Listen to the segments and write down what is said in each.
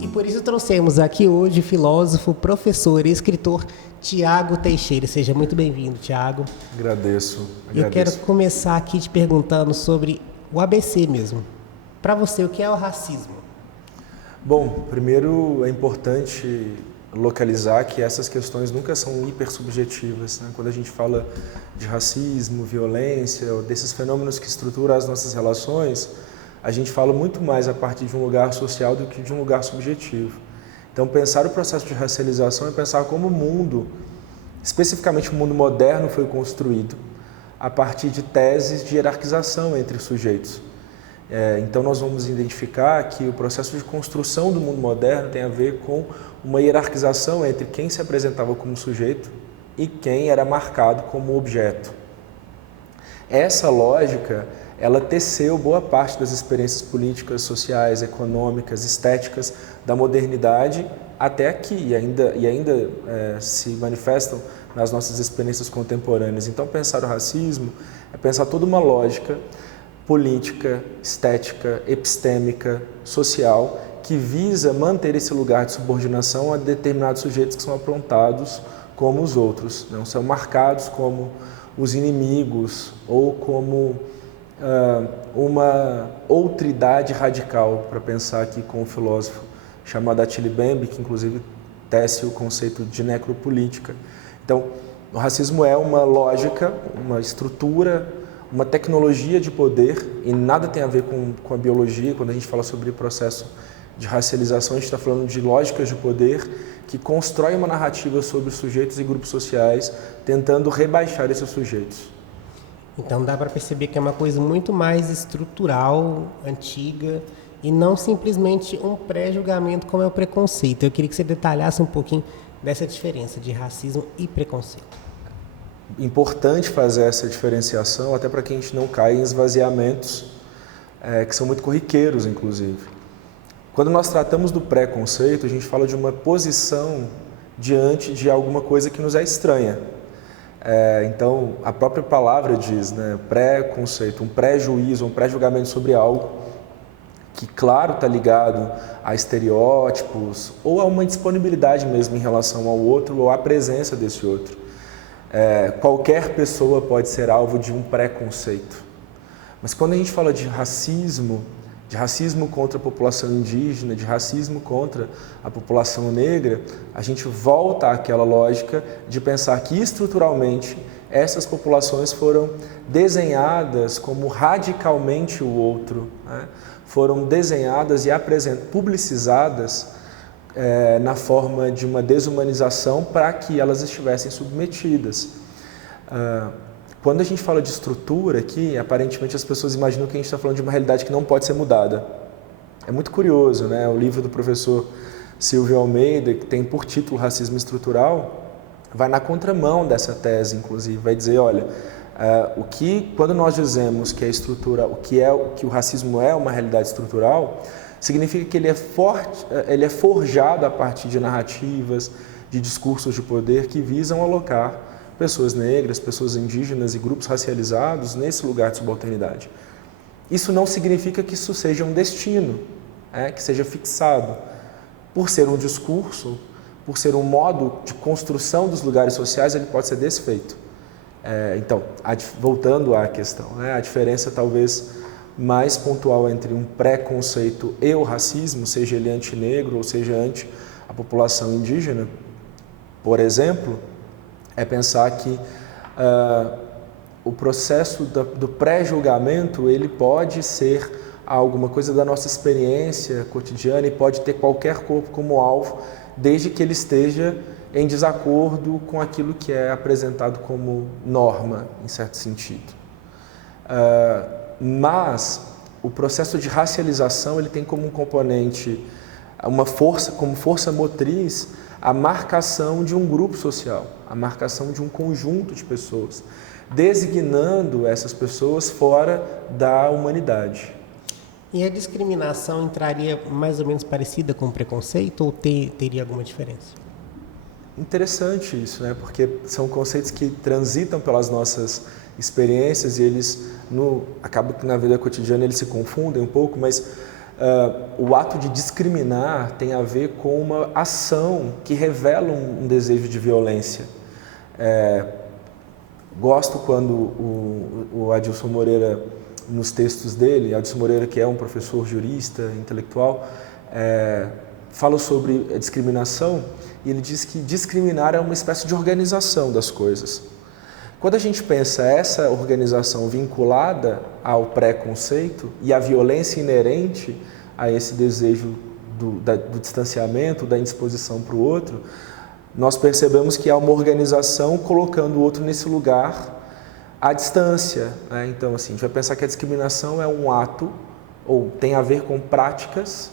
E por isso trouxemos aqui hoje o filósofo, professor e escritor Tiago Teixeira. Seja muito bem-vindo, Tiago. Agradeço. Eu quero começar aqui te perguntando sobre o ABC mesmo. Para você, o que é o racismo? Bom, primeiro é importante localizar que essas questões nunca são hipersubjetivas, né? Quando a gente fala de racismo, violência, ou desses fenômenos que estruturam as nossas relações, a gente fala muito mais a partir de um lugar social do que de um lugar subjetivo. Então, pensar o processo de racialização é pensar como o mundo, especificamente o mundo moderno, foi construído a partir de teses de hierarquização entre sujeitos. Então, nós vamos identificar que o processo de construção do mundo moderno tem a ver com uma hierarquização entre quem se apresentava como sujeito e quem era marcado como objeto. Essa lógica, ela teceu boa parte das experiências políticas, sociais, econômicas, estéticas da modernidade até aqui e ainda se manifestam nas nossas experiências contemporâneas. Então, pensar o racismo é pensar toda uma lógica política, estética, epistêmica, social, que visa manter esse lugar de subordinação a determinados sujeitos que são aprontados como os outros, não são marcados como os inimigos ou como uma outridade radical, para pensar aqui com um filósofo chamado Attila Bembe, que inclusive tece o conceito de necropolítica. Então, o racismo é uma lógica, uma estrutura, uma tecnologia de poder, e nada tem a ver com a biologia. Quando a gente fala sobre o processo de racialização, a gente está falando de lógicas de poder que constrói uma narrativa sobre sujeitos e grupos sociais, tentando rebaixar esses sujeitos. Então dá para perceber que é uma coisa muito mais estrutural, antiga, e não simplesmente um pré-julgamento como é o preconceito. Eu queria que você detalhasse um pouquinho dessa diferença de racismo e preconceito. Importante fazer essa diferenciação, até para que a gente não caia em esvaziamentos que são muito corriqueiros, inclusive. Quando nós tratamos do preconceito, a gente fala de uma posição diante de alguma coisa que nos é estranha. Então, a própria palavra diz, né, preconceito, um pré-juízo, um pré-julgamento sobre algo que, claro, está ligado a estereótipos ou a uma disponibilidade mesmo em relação ao outro ou à presença desse outro. Qualquer pessoa pode ser alvo de um preconceito. Mas quando a gente fala de racismo contra a população indígena, de racismo contra a população negra, a gente volta àquela lógica de pensar que estruturalmente essas populações foram desenhadas como radicalmente o outro, né? Foram desenhadas e publicizadas na forma de uma desumanização para que elas estivessem submetidas. Quando a gente fala de estrutura aqui, aparentemente as pessoas imaginam que a gente está falando de uma realidade que não pode ser mudada. É muito curioso, né? O livro do professor Silvio Almeida, que tem por título Racismo Estrutural, vai na contramão dessa tese, inclusive, vai dizer, olha, quando nós dizemos que a estrutura, que o racismo é uma realidade estrutural, significa que ele é forjado a partir de narrativas, de discursos de poder que visam alocar pessoas negras, pessoas indígenas e grupos racializados nesse lugar de subalternidade. Isso não significa que isso seja um destino, que seja fixado. Por ser um discurso, por ser um modo de construção dos lugares sociais, ele pode ser desfeito. Então, voltando à questão, a diferença talvez mais pontual entre um preconceito e o racismo, seja ele antinegro ou seja ante a população indígena, por exemplo, é pensar que o processo do pré-julgamento ele pode ser alguma coisa da nossa experiência cotidiana e pode ter qualquer corpo como alvo, desde que ele esteja em desacordo com aquilo que é apresentado como norma, em certo sentido. Mas o processo de racialização ele tem como um componente, como força motriz, a marcação de um grupo social, a marcação de um conjunto de pessoas, designando essas pessoas fora da humanidade. E a discriminação entraria mais ou menos parecida com o preconceito ou teria alguma diferença? Interessante isso, né? Porque são conceitos que transitam pelas nossas experiências e eles, acaba que na vida cotidiana eles se confundem um pouco, mas o ato de discriminar tem a ver com uma ação que revela um desejo de violência. Gosto quando o Adilson Moreira, nos textos dele, Adilson Moreira, que é um professor jurista, intelectual, fala sobre a discriminação e ele diz que discriminar é uma espécie de organização das coisas. Quando a gente pensa essa organização vinculada ao preconceito e à violência inerente a esse desejo do distanciamento, da indisposição para o outro, nós percebemos que há uma organização colocando o outro nesse lugar à distância, né? Então, assim, a gente vai pensar que a discriminação é um ato, ou tem a ver com práticas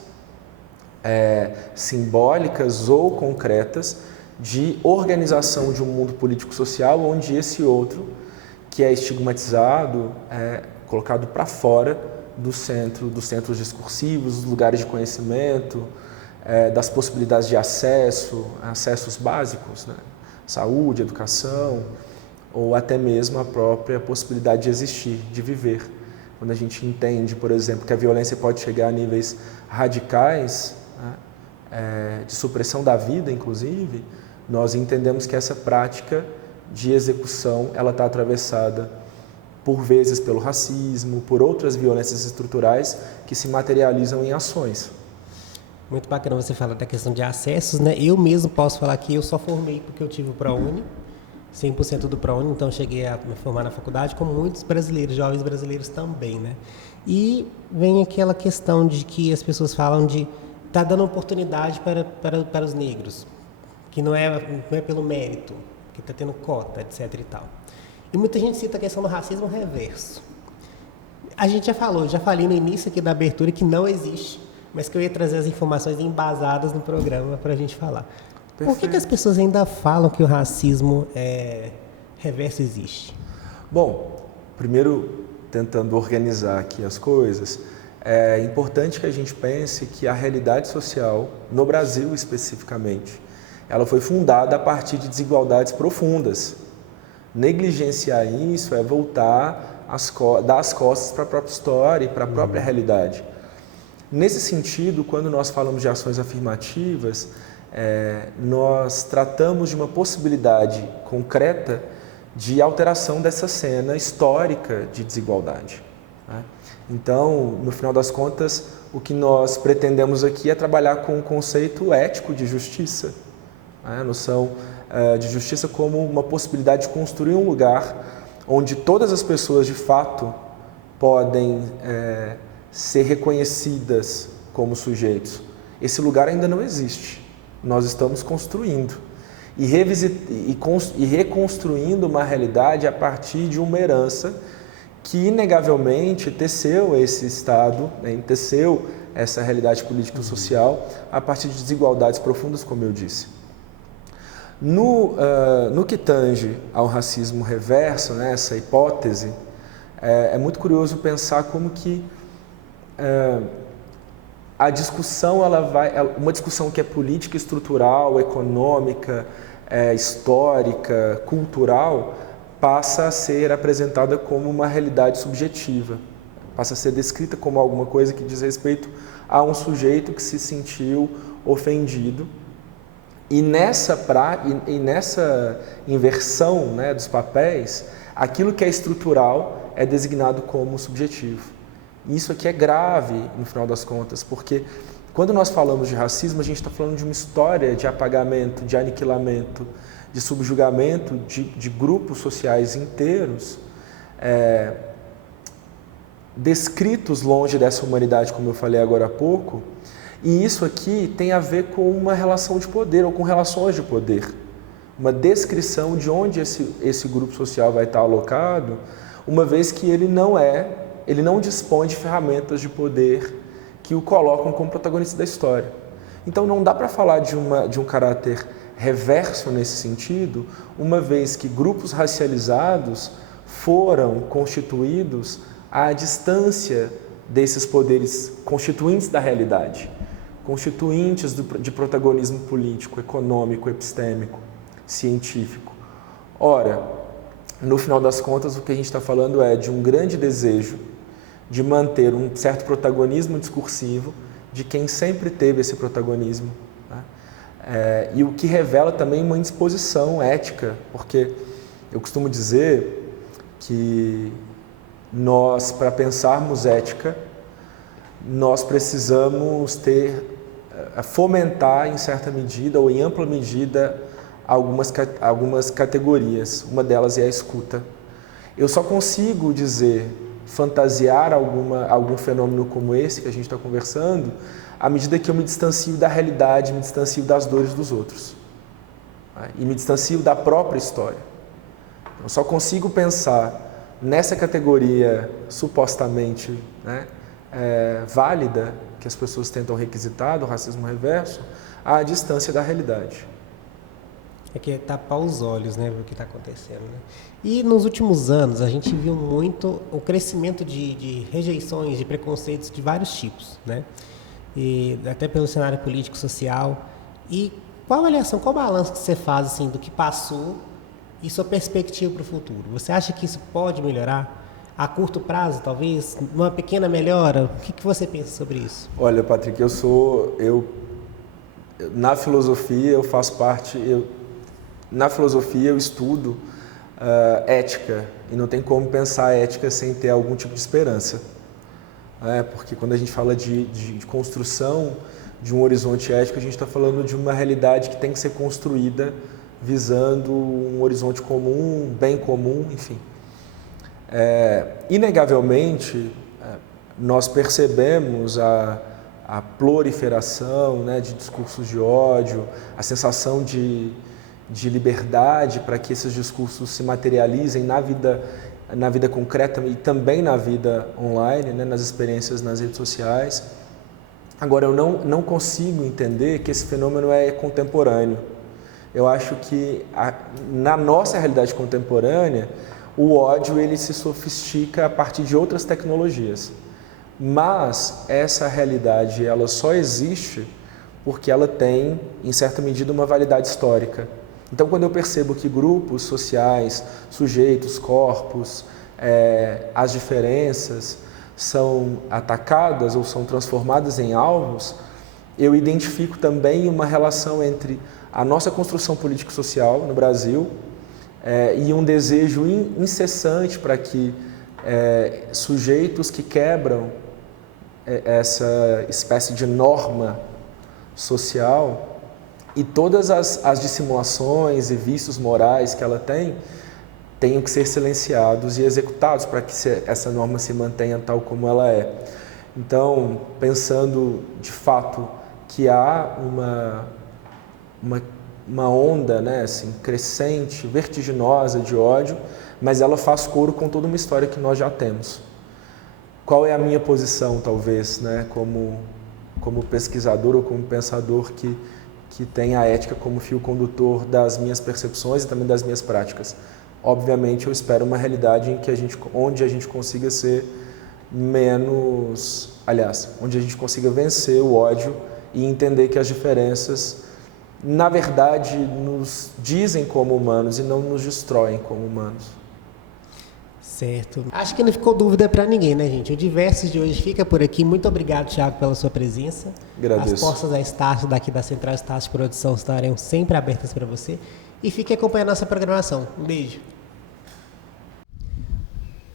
simbólicas ou concretas de organização de um mundo político-social onde esse outro, que é estigmatizado, é colocado para fora dos centros discursivos, dos lugares de conhecimento, das possibilidades de acessos básicos, né? Saúde, educação, ou até mesmo a própria possibilidade de existir, de viver. Quando a gente entende, por exemplo, que a violência pode chegar a níveis radicais, né? De supressão da vida, inclusive, nós entendemos que essa prática de execução ela está atravessada por vezes pelo racismo, por outras violências estruturais que se materializam em ações. Muito bacana você falar da questão de acessos, né? Eu mesmo posso falar que eu só formei porque eu tive o ProUni, 100% do ProUni, então cheguei a me formar na faculdade, como muitos brasileiros, jovens brasileiros também, né? E vem aquela questão de que as pessoas falam de tá dando oportunidade para os negros, que não é pelo mérito, que está tendo cota, etc. e tal. E muita gente cita a questão do racismo reverso. A gente já falei no início aqui da abertura que não existe, mas que eu ia trazer as informações embasadas no programa para a gente falar. Perfeito. Por que as pessoas ainda falam que o racismo reverso existe? Bom, primeiro, tentando organizar aqui as coisas, é importante que a gente pense que a realidade social, no Brasil especificamente, ela foi fundada a partir de desigualdades profundas. Negligenciar isso é voltar, dar as costas para a própria história e para a própria realidade. Nesse sentido, quando nós falamos de ações afirmativas, nós tratamos de uma possibilidade concreta de alteração dessa cena histórica de desigualdade, né? Então, no final das contas, o que nós pretendemos aqui é trabalhar com o conceito ético de justiça, a noção de justiça como uma possibilidade de construir um lugar onde todas as pessoas de fato podem ser reconhecidas como sujeitos. Esse lugar ainda não existe. Nós estamos construindo e reconstruindo uma realidade a partir de uma herança que inegavelmente teceu esse Estado, né, teceu essa realidade político-social a partir de desigualdades profundas, como eu disse. No que tange ao racismo reverso, né, essa hipótese, é muito curioso pensar como que a discussão, uma discussão que é política, estrutural, econômica, histórica, cultural, passa a ser apresentada como uma realidade subjetiva, passa a ser descrita como alguma coisa que diz respeito a um sujeito que se sentiu ofendido. E nessa inversão, né, dos papéis, aquilo que é estrutural é designado como subjetivo. Isso aqui é grave, no final das contas, porque quando nós falamos de racismo, a gente está falando de uma história de apagamento, de aniquilamento, de subjugamento de grupos sociais inteiros, descritos longe dessa humanidade, como eu falei agora há pouco. E isso aqui tem a ver com uma relação de poder, ou com relações de poder. Uma descrição de onde esse grupo social vai estar alocado, uma vez que ele não dispõe de ferramentas de poder que o colocam como protagonista da história. Então não dá para falar de um caráter reverso nesse sentido, uma vez que grupos racializados foram constituídos à distância desses poderes constituintes da realidade, constituintes de protagonismo político, econômico, epistêmico. científico. Ora, no final das contas, o que a gente está falando é de um grande desejo de manter um certo protagonismo discursivo de quem sempre teve esse protagonismo, né? E o que revela também uma indisposição ética, porque eu costumo dizer que nós, para pensarmos ética, nós precisamos fomentar em certa medida ou em ampla medida algumas categorias. Uma delas é a escuta. Eu só consigo fantasiar algum fenômeno como esse que a gente está conversando, à medida que eu me distancio da realidade, me distancio das dores dos outros, né? E me distancio da própria história. Eu só consigo pensar nessa categoria supostamente, né, válida, que as pessoas tentam requisitar, do racismo reverso, à distância da realidade. É que é tapar os olhos, né, do que está acontecendo, né? E nos últimos anos a gente viu muito o crescimento de rejeições, de preconceitos de vários tipos, né? E até pelo cenário político, social. E qual a avaliação, qual o balanço que você faz assim do que passou e sua perspectiva para o futuro? Você acha que isso pode melhorar? A curto prazo, talvez? Uma pequena melhora? O que você pensa sobre isso? Olha, Patrick, na filosofia eu faço parte, na filosofia eu estudo ética, e não tem como pensar ética sem ter algum tipo de esperança. Porque quando a gente fala de construção de um horizonte ético, a gente está falando de uma realidade que tem que ser construída visando um horizonte comum, bem comum, enfim. Inegavelmente, nós percebemos a proliferação, né, de discursos de ódio, a sensação de liberdade para que esses discursos se materializem na vida concreta e também na vida online, né, nas experiências nas redes sociais. Agora, eu não consigo entender que esse fenômeno é contemporâneo. Eu acho que na nossa realidade contemporânea, o ódio ele se sofistica a partir de outras tecnologias. Mas essa realidade ela só existe porque ela tem, em certa medida, uma validade histórica. Então, quando eu percebo que grupos sociais, sujeitos, corpos, as diferenças são atacadas ou são transformadas em alvos, eu identifico também uma relação entre a nossa construção político-social no Brasil e um desejo incessante para que sujeitos que quebram essa espécie de norma social e todas as dissimulações e vícios morais que ela tem tenham que ser silenciados e executados para que essa norma se mantenha tal como ela é. Então, pensando de fato que há uma onda, né, assim, crescente, vertiginosa de ódio, mas ela faz coro com toda uma história que nós já temos. Qual é a minha posição, talvez, né, como pesquisador ou como pensador que tem a ética como fio condutor das minhas percepções e também das minhas práticas? Obviamente, eu espero uma realidade onde a gente consiga ser onde a gente consiga vencer o ódio e entender que as diferenças, na verdade, nos dizem como humanos e não nos destroem como humanos. Certo. Acho que não ficou dúvida para ninguém, né, gente? O Diversos de hoje fica por aqui. Muito obrigado, Thiago, pela sua presença. Agradeço. As portas da Estácio, daqui da Central Estácio de Produção, estarão sempre abertas para você. E fique acompanhando a nossa programação. Um beijo.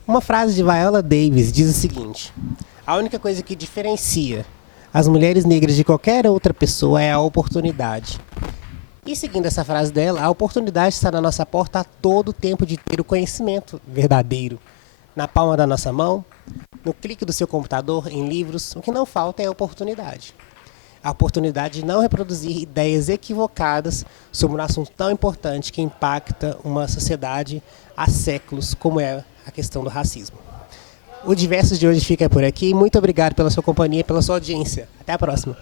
Uma frase de Viola Davis diz o seguinte: a única coisa que diferencia as mulheres negras de qualquer outra pessoa é a oportunidade. E seguindo essa frase dela, a oportunidade está na nossa porta a todo tempo de ter o conhecimento verdadeiro. Na palma da nossa mão, no clique do seu computador, em livros, o que não falta é a oportunidade. A oportunidade de não reproduzir ideias equivocadas sobre um assunto tão importante que impacta uma sociedade há séculos, como é a questão do racismo. O Diversos de hoje fica por aqui. Muito obrigado pela sua companhia e pela sua audiência. Até a próxima.